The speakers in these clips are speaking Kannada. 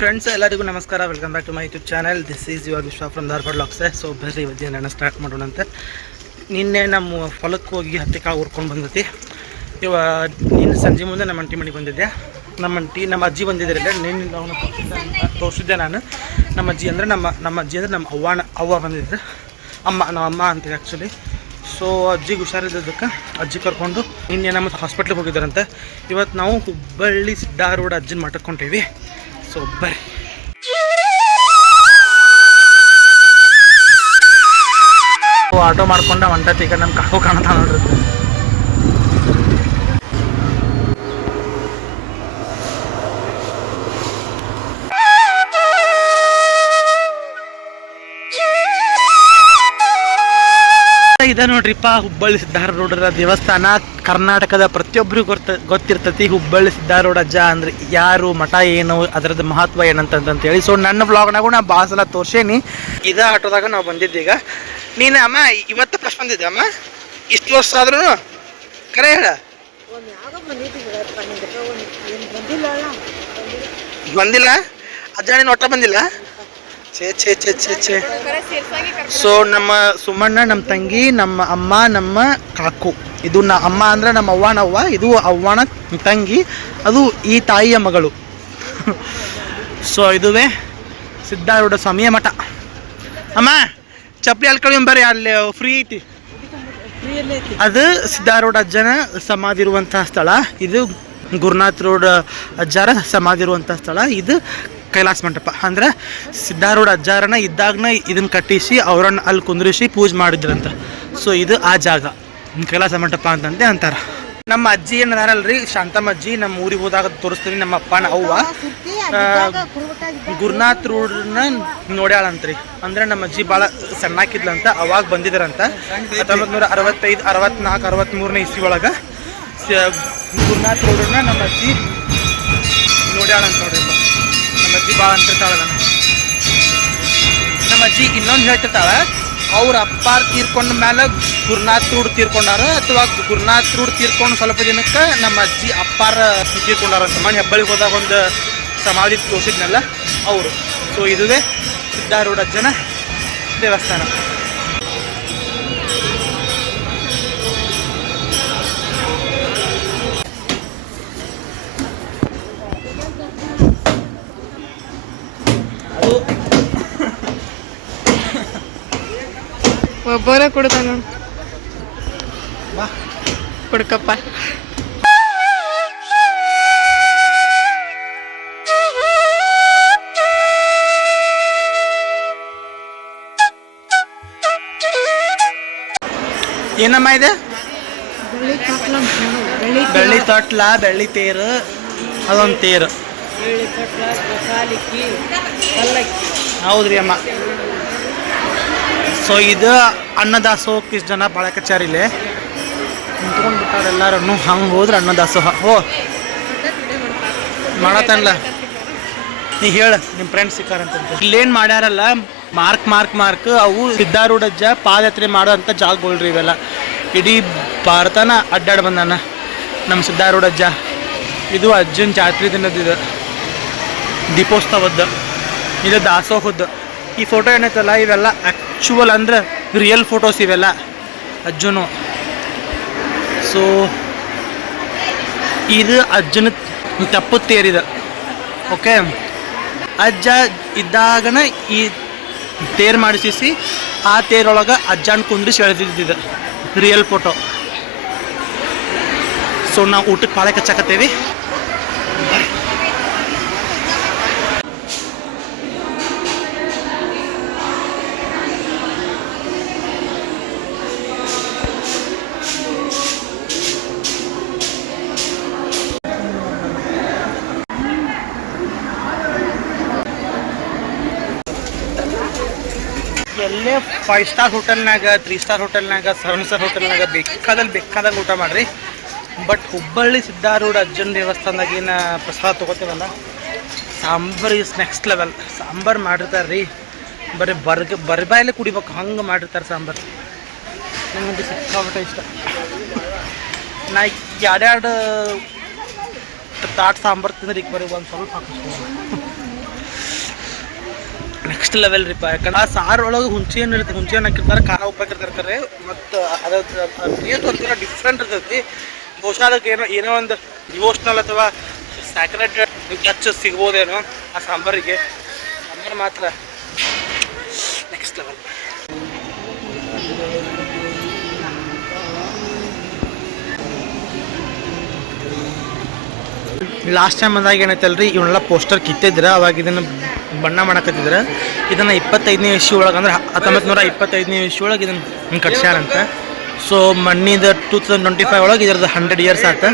ಫ್ರೆಂಡ್ಸ್ ಎಲ್ಲರಿಗೂ ನಮಸ್ಕಾರ. Welcome back to my YouTube channel. This is your Vishwa from Dharwad ಲಾಕ್ಸೆ. ಸೊ ಬರ್ರಿ ಇವತ್ತಿನ ನಾನು ಸ್ಟಾರ್ಟ್ ಮಾಡೋಣಂತೆ. ನಿನ್ನೆ ನಮ್ಮ ಹೊಲಕ್ಕೆ ಹೋಗಿ ಹತ್ತಿ ಕಾಳು ಹುರ್ಕೊಂಡು ಬಂದೈತಿ. ನಿನ್ನೆ ಸಂಜೆ ಮುಂದೆ ನಮ್ಮ ಅಂಟಿ ಮನೆಗೆ ಬಂದಿದ್ದೆ. ನಮ್ಮ ಅಜ್ಜಿ ಬಂದಿದ್ದಿರಲ್ಲ, ನಿನ್ನೆ ಅವನು ತೋರಿಸಿದ್ದೆ ನಾನು. ನಮ್ಮ ಅಜ್ಜಿ ಅಂದರೆ ನಮ್ಮ ಅವ್ವ ಬಂದಿದ್ರು. ನಮ್ಮ ಅಮ್ಮ ಅಂತೀವಿ ಆ್ಯಕ್ಚುಲಿ. ಸೊ ಅಜ್ಜಿಗೆ ಹುಷಾರಿದ್ದಕ್ಕೆ ಅಜ್ಜಿ ಕರ್ಕೊಂಡು ನಿನ್ನೆ ನಮ್ಮ ಹಾಸ್ಪಿಟ್ಲಿಗೆ ಹೋಗಿದ್ದಾರಂತೆ. ಇವತ್ತು ನಾವು ಹುಬ್ಬಳ್ಳಿ ಸಿದ್ಧಾರೂಢ ಅಜ್ಜಿನ ಮಠಕ್ಕೆ ಹೊಂಟೀವಿ. ಸೊ ಬರ್ರಿ. ಆಟೋ ಮಾಡ್ಕೊಂಡ ಹೊಂಟತಿ. ಈಗ ನಮ್ಮ ಕಾಕು ಕಾಣ್ತಾ ನೋಡ್ರಿ. ಇದೆ ನೋಡ್ರಿಪ್ಪ ಹುಬ್ಬಳ್ಳಿ ಸಿದ್ಧಾರೂಢರ ದೇವಸ್ಥಾನ. ಕರ್ನಾಟಕದ ಪ್ರತಿಯೊಬ್ಬರಿಗೂ ಗೊತ್ತಿರ್ತತಿ ಹುಬ್ಬಳ್ಳಿ ಸಿದ್ಧಾರೂಢ ಅಜ್ಜ ಅಂದರೆ ಯಾರು, ಮಠ ಏನು, ಅದರದ್ದು ಮಹತ್ವ ಏನಂತಂತೇಳಿ. ಸೊ ನನ್ನ ವ್ಲಾಗ್ನಾಗೂ ನಾ ಭಾಳ ಸಲ ತೋರ್ಸೇನಿ. ಇದೇ ಆಟೋದಾಗ ನಾವು ಬಂದಿದ್ದೀಗ. ನೀನು ಅಮ್ಮ ಇವತ್ತು ಫಸ್ಟ್ ಬಂದಿದ್ದೆ ಅಮ್ಮ? ಇಷ್ಟು ವರ್ಷ ಆದ್ರೂ ಕರೆ ಹೇಳ. ಬಂದಿಲ್ಲ ಅಜ್ಜ, ನೀನು ಒಟ್ಟ ಬಂದಿಲ್ಲ? ಛೇ. ಸೊ ನಮ್ಮ ಸುಮಣ್ಣ, ನಮ್ಮ ತಂಗಿ, ನಮ್ಮ ಅಮ್ಮ, ನಮ್ಮ ಕಾಕು. ಇದು ಅಮ್ಮ ಅಂದ್ರೆ ನಮ್ಮ ಅವ್ವ, ಇದು ಅವ್ವನ ತಂಗಿ, ಅದು ಈ ತಾಯಿಯ ಮಗಳು. ಸೊ ಇದುವೇ ಸಿದ್ಧಾರೂಢ ಸ್ವಾಮಿಯ ಮಠ. ಅಮ್ಮ ಚಪ್ಪಲಿ ಅಲ್ಕೊಳ್ಳಿ ಬರ್ರಿ, ಅಲ್ಲಿ ಫ್ರೀ ಐತಿ. ಅದು ಸಿದ್ಧಾರೂಢ ಅಜ್ಜನ ಸಮಾಧಿ ಇರುವಂತಹ ಸ್ಥಳ. ಇದು ಗುರುನಾಥ್ ರೋಡ್ ಅಜ್ಜಾರ ಸಮಾಧಿ ಇರುವಂತಹ ಸ್ಥಳ. ಇದು ಕೈಲಾಸ ಮಂಟಪ. ಅಂದ್ರೆ ಸಿದ್ಧಾರೂಢ ಅಜ್ಜಾರನ ಇದ್ದಾಗನ ಇದನ್ನು ಕಟ್ಟಿಸಿ ಅವ್ರನ್ನ ಅಲ್ಲಿ ಕುಂದ್ರಿಸಿ ಪೂಜೆ ಮಾಡಿದ್ರಂತ. ಸೊ ಇದು ಆ ಜಾಗ ಕೈಲಾಸ ಮಂಟಪ ಅಂತಂತೆ ಅಂತಾರೆ. ನಮ್ಮ ಅಜ್ಜಿ ಏನದಾರಲ್ರಿ, ಶಾಂತಮ್ಮ ಅಜ್ಜಿ, ನಮ್ಮ ಊರಿಗೆ ಹೋದಾಗ ತೋರಿಸ್ತೀನಿ. ನಮ್ಮ ಅಪ್ಪನ ಅವ್ವ ಗುರುನಾಥ್ ರೋಡ್ನ ನೋಡ್ಯಾಳಂತ್ರಿ. ಅಂದ್ರೆ ನಮ್ಮ ಅಜ್ಜಿ ಭಾಳ ಸಣ್ಣಾಕಿದ್ಲಂತ, ಅವಾಗ ಬಂದಿದ್ರಂತ. 1965, 64, 63ನೇ ಇಸ್ವಿ ಒಳಗೆ ಗುರುನಾಥ್ ರೋಡ್ನ ನಮ್ಮ ಅಜ್ಜಿ ನೋಡ್ಯಾಳಂತ ನೋಡ್ರಿ. ನಮ್ಮ ಅಜ್ಜಿ ಭಾಳ ಅಂತಿರ್ತಾಳೆ. ನಮ್ಮ ಅಜ್ಜಿ ಇನ್ನೊಂದು ಹೇಳ್ತಿರ್ತಾಳೆ, ಅವ್ರ ಅಪ್ಪಾರು ತೀರ್ಕೊಂಡ ಮೇಲೆ ಗುರುನಾಥ್ ರೋಡ್ ತೀರ್ಕೊಂಡಾರ, ಅಥವಾ ಗುರುನಾಥ್ ರೋಡ್ ತೀರ್ಕೊಂಡು ಸ್ವಲ್ಪ ದಿನಕ್ಕೆ ನಮ್ಮ ಅಜ್ಜಿ ಅಪ್ಪಾರ ತೀರ್ಕೊಂಡಾರ ಅಂತ. ಮನೆ ಹೆಬ್ಬಳ್ಳಿಗೆ ಹೋದಾಗ ಒಂದು ಸಮಾಧಿ ತೋರಿಸಿದ್ನಲ್ಲ ಅವರು. ಸೊ ಇದುವೇ ಸಿದ್ಧಾರೂಢ ಅಜ್ಜನ ದೇವಸ್ಥಾನ. ಒಬ್ಬರ ಕೊಡ್ತಾನ ನೋಡು, ಕೊಡ್ಕಪ್ಪ. ಏನಮ್ಮ ಇದೆ? ಬೆಳ್ಳಿ ತೊಟ್ಲ, ಬೆಳ್ಳಿ ತೇರು, ಅದೊಂದು ತೇರು. ಹೌದ್ರಿ ಅಮ್ಮ. ಸೊ ಇದು ಅನ್ನದಾಸೋಹಕ್ಕೆ ಇಷ್ಟು ಜನ ಭಾಳ ಕಚಾರಿಲೆ ನಿಂತ್ಕೊಂಡು ಬಿಟ್ಟಾರೆ ಎಲ್ಲರೂ. ಹಂಗೆ ಹೋದ್ರೆ ಅನ್ನದಾಸೋಹ ಮಾಡತ್ತಲ್ಲ. ನೀ ಹೇಳ ನಿಮ್ಮ ಫ್ರೆಂಡ್ಸ್ ಸಿಕ್ಕಾರಂತ. ಇಲ್ಲೇನು ಮಾಡ್ಯಾರಲ್ಲ ಮಾರ್ಕ್ ಅವು ಸಿದ್ಧಾರೂಢ ಅಜ್ಜ ಪಾದಯಾತ್ರೆ ಮಾಡೋ ಅಂಥ ಜಾಗಗಳ್ರಿ ಇವೆಲ್ಲ. ಇಡೀ ಭಾರತನ ಅಡ್ಡಾಡಿ ಬಂದಾನ ನಮ್ಮ ಸಿದ್ಧಾರೂಢ ಅಜ್ಜ. ಇದು ಅಜ್ಜನ ಜಾತ್ರೆ ದಿನದಿದೆ, ದೀಪೋತ್ಸವದ್ದು, ಇದು ದಾಸೋಹದ್ದು. ಈ ಫೋಟೋ ಏನೈತಲ್ಲ ಇವೆಲ್ಲ ಆ್ಯಕ್ಚುವಲ್ ಅಂದ್ರೆ ರಿಯಲ್ ಫೋಟೋಸ್ ಇವೆಲ್ಲ ಅಜ್ಜನು. ಸೊ ಇದು ಅಜ್ಜನ ತಪ್ಪು ತೇರಿದೆ. ಓಕೆ, ಅಜ್ಜ ಇದ್ದಾಗನ ಈ ತೇರು ಮಾಡಿಸಿ ಆ ತೇರೊಳಗೆ ಅಜ್ಜನ ಕುಂದ್ರಿಸಿ ಎಳೆದಿದ್ದಿದೆ ರಿಯಲ್ ಫೋಟೋ. ಸೊ ನಾವು ಊಟಕ್ಕೆ ಪಾಳೆ ಕಚ್ಚಾಕತ್ತೇವಿ. ಎಲ್ಲೇ 5 ಸ್ಟಾರ್ ಹೋಟೆಲ್ನಾಗ, 3 ಸ್ಟಾರ್ ಹೋಟೆಲ್ನಾಗ, 7 ಸ್ಟಾರ್ ಹೋಟೆಲ್ನಾಗ ಬೇಕಾದಾಗ ಊಟ ಮಾಡಿರಿ. ಬಟ್ ಹುಬ್ಬಳ್ಳಿ ಸಿದ್ಧಾರೂಢ ಅಜ್ಜನ ದೇವಸ್ಥಾನದಾಗ ಏನು ಪ್ರಸಾದ ತೊಗೋತೀವಲ್ಲ, sambar is next level. Sambar ಮಾಡಿರ್ತಾರೆ ರೀ, ಬರೀ ಬಾಯಲ್ಲೇ ಕುಡಿಬೇಕು ಹಂಗೆ ಮಾಡಿರ್ತಾರೆ ಸಾಂಬಾರು. ನನಗಂತೂ ಸಿಕ್ಕಾಪಟ್ಟೆ ಇಷ್ಟ. ನಾ ಎರಡೆರಡು ತಾಟ್ ಸಾಂಬಾರು ತಿಂದ್ರೆ ಈಗ ಬರೀ ಒಂದು ಸ್ವಲ್ಪ ಹಾಕಿಸ್ಬೋದು. Next level ರೀಪ. ಯಾಕಂದ್ರೆ ಆ ಸಾರು ಒಳಗೆ ಹುಂಚೆಯನ್ನು ಇರ್ತದೆ, ಹುಂಚೆಯನ್ನು ಹಾಕಿರ್ತಾರೆ, ಖಾರ ಉಪ್ಪು ಹಾಕಿರ್ತಾರೆ. ಮತ್ತು ಅದ್ರ ಟೇಸ್ಟ್ ಒಂಥರ ಡಿಫ್ರೆಂಟ್ ಇರ್ತೈತಿ. ಬಹುಶಃ ಅದಕ್ಕೆ ಏನೋ ಒಂದು ಡಿವೋಷ್ನಲ್ ಅಥವಾ ಸ್ಯಾಕ್ರೆಡ್ ಟಚ್ ಸಿಗ್ಬೋದೇನೋ ಆ ಸಾಂಬಾರಿಗೆ. ಸಾಂಬಾರು ಮಾತ್ರ ನೆಕ್ಸ್ಟ್ ಲೆವೆಲ್. ಲಾಸ್ಟ್ ಟೈಮ್ ಬಂದಾಗ ಏನೈತಲ್ರಿ, ಇವನ್ನೆಲ್ಲ ಪೋಸ್ಟರ್ ಕಿತ್ತಿದ್ರೆ ಅವಾಗ ಇದನ್ನು ಬಣ್ಣ ಮಾಡಕತ್ತಿದ್ರೆ. ಇದನ್ನು 25ನೇ ಇಶ್ಯೂ ಒಳಗೆ ಅಂದ್ರೆ 1925ನೇ ಇಶ್ಯೂ ಒಳಗೆ ಇದನ್ನು ಕಟ್ಸ್ಯಾರಂತ. ಸೊ ಮಣ್ಣಿದ 2025 ಒಳಗೆ ಇದ್ರದ್ದು 100 ಇಯರ್ಸ್ ಆಯ್ತು.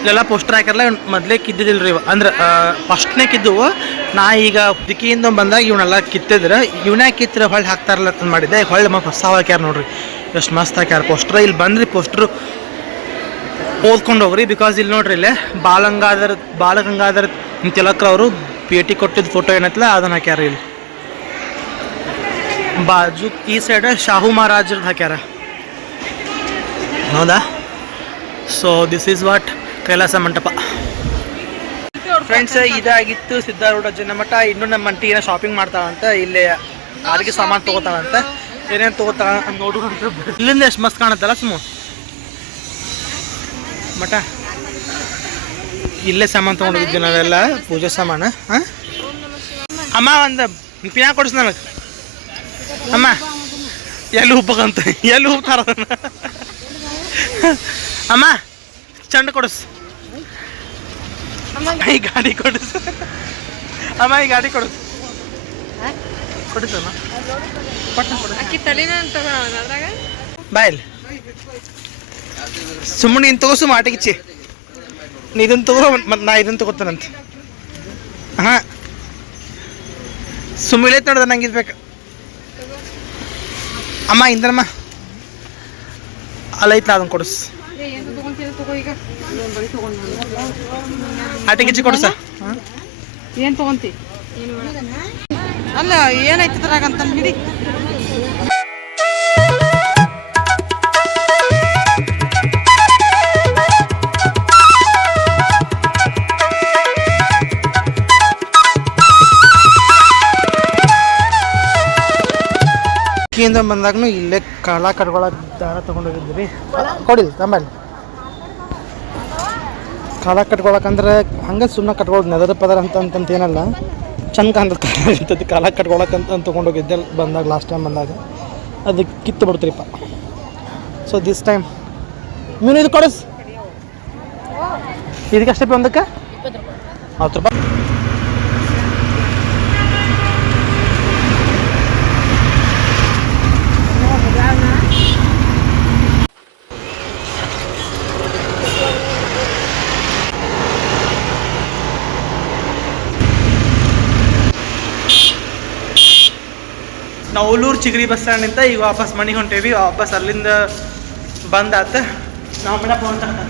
ಇಲ್ಲೆಲ್ಲ ಪೋಸ್ಟರ್ ಹಾಕಿರಲ್ಲ, ಮೊದಲೇ ಕಿದ್ದಿದ್ದಿಲ್ಲ ರೀ. ಅಂದ್ರೆ ಫಸ್ಟ್ನೇ ಕಿದ್ದುವು. ನಾ ಈಗ ದಿಕ್ಕಿಯಿಂದ ಬಂದಾಗ ಇವನ್ನೆಲ್ಲ ಕಿತ್ತಿದ್ರೆ ಇವನ್ನೇ ಕಿತ್ತಿರ ಹೊಳ್ಳಿ ಹಾಕ್ತಾರಲ್ಲ ಅಂತ ಮಾಡಿದ್ದೆ. ಹೊಳ್ಳಿ ಹೊಸ ಹಾಕ್ಯಾರ ನೋಡ್ರಿ, ಎಷ್ಟು ಮಸ್ತ್ ಹಾಕ್ಯಾರ ಪೋಸ್ಟ್ರ್. ಇಲ್ಲಿ ಬಂದ್ರಿ ಪೋಸ್ಟ್ರು ಓದ್ಕೊಂಡು ಹೋಗ್ರಿ. ಬಿಕಾಸ್ ಇಲ್ಲಿ ನೋಡ್ರಿ, ಇಲ್ಲೇ ಬಾಲಗಂಗಾಧರ್ ತಿಲಕ್ರು ಅವರು ಭೇಟಿ ಕೊಟ್ಟಿದ್ದ ಫೋಟೋ ಏನೈತಲ್ಲ ಅದನ್ನು ಹಾಕ್ಯಾರ. ಇಲ್ಲಿ ಬಾಜು ಈ ಸೈಡ್ ಶಾಹು ಮಹಾರಾಜರದ್ದು ಹಾಕ್ಯಾರ, ಹೌದಾ. So this is what Kailasa Mantapa. Friends, ಇದಾಗಿತ್ತು ಸಿದ್ಧಾರೂಢ ಜನ ಮಠ. ಇನ್ನೂ ನಮ್ಮ ಅಂಟಿ ಏನೋ ಶಾಪಿಂಗ್ ಮಾಡ್ತಾಳಂತ, ಇಲ್ಲಿ ಅಡುಗೆ ಸಾಮಾನು ತೊಗೋತಾಳಂತ. ಏನೇನು ತೊಗೋತಾಳ ನೋಡು. ಇಲ್ಲಿಂದ ಎಷ್ಟು ಮಸ್ತ್ ಕಾಣುತ್ತಲ್ಲ ಸುಮ್ಮ ಮಠ. ಇಲ್ಲೇ ಸಾಮಾನು ತೊಗೊಂಡೋಗಿದ್ವಿ ನಾವೆಲ್ಲ, ಪೂಜೆ ಸಾಮಾನು. ಹಾಂ ಅಮ್ಮ, ಒಂದು ಪಿನಾ ಕೊಡಿಸ್ ನನಗೆ. ಅಮ್ಮ ಎಲ್ಲಿ ಉಪ್ಪಕ್ಕಂತ, ಎಲ್ಲಿ ಉಪ್ತಾರ ಅಮ್ಮ. ಚಂಡ ಕೊಡಿಸ್ ಈ ಗಾಡಿ ಕೊಡಿಸ್ ಅಮ್ಮ, ಈ ಗಾಡಿ ಕೊಡಿಸ್ ಕೊಡಿಸಮ್ಮ. ಬಾಯ್ ಸುಮ್ಮನೆ ನೀನು ತಗೋಸು ಮಾಟಿಗಿಚ್ಚಿ. ನೀ ಇದನ್ನು ತಗೋ, ಮತ್ತು ನಾ ಇದನ್ನು ತಗೋತಾನಂತ. ಹಾಂ ಸುಮ್ಮನೆ ನೋಡ್ದ ನಂಗೆ ಇದ್ಬೇಕು ಅಮ್ಮ. ಇಂದಮ್ಮ ಅಲ್ಲೈತ್ಲ, ಅದನ್ನು ಕೊಡಿಸ್. ಆಟಿಗಿಚ್ಚಿ ಕೊಡಿಸ. ಏನು ತಗೊಂತಿ ಅಲ್ಲ, ಏನಾಯ್ತದ್ರಾಗಂತ ಹಿಡಿ. ಇಂದ ಬಂದಾಗೂ ಇಲ್ಲೇ ಕಾಲ ಕಟ್ಕೊಳಕ್ಕೆ ದಾರ ತೊಗೊಂಡೋಗಿದ್ವಿ. ಕೊಡಿಲ್ಲ ತಂಬಲ್ಲಿ ಕಾಲ ಕಟ್ಕೊಳಕಂದ್ರೆ ಹಂಗೆ ಸುಮ್ಮನೆ ಕಟ್ಕೊಳ್ಳೋದು, ನೆದರ ಪದರ ಅಂತ ಏನಲ್ಲ, ಚಂದ ಕಾಣ್ತದೆ ಕಾಲ ಕಟ್ಕೊಳಕಂತ ತೊಗೊಂಡೋಗಿದ್ದೆ ಬಂದಾಗ. ಲಾಸ್ಟ್ ಟೈಮ್ ಬಂದಾಗ ಅದಕ್ಕೆ ಕಿತ್ತು ಬಿಡ್ತೀರಿಪ್ಪ. ಸೊ ದಿಸ್ ಟೈಮ್ ಮೀನು ಇದು ಕೊಡಿಸ್. ಇದಕ್ಕೆ ಅಷ್ಟೇ ಒಂದಕ್ಕೆ 10 ರೂಪಾಯಿ. ನಾವು ಉಲ್ಲೂರು ಚಿಗರಿ ಬಸ್ ಸ್ಟ್ಯಾಂಡಿಂದ ಈಗ ವಾಪಸ್ ಮನೆಗೆ ಹೊಂಟೇವಿ. ವಾಪಸ್ ಅಲ್ಲಿಂದ ಬಂದಾತ. ನಾವು ಮೇಡಮ್ ಫೋನ್ ತಗೊಂಡ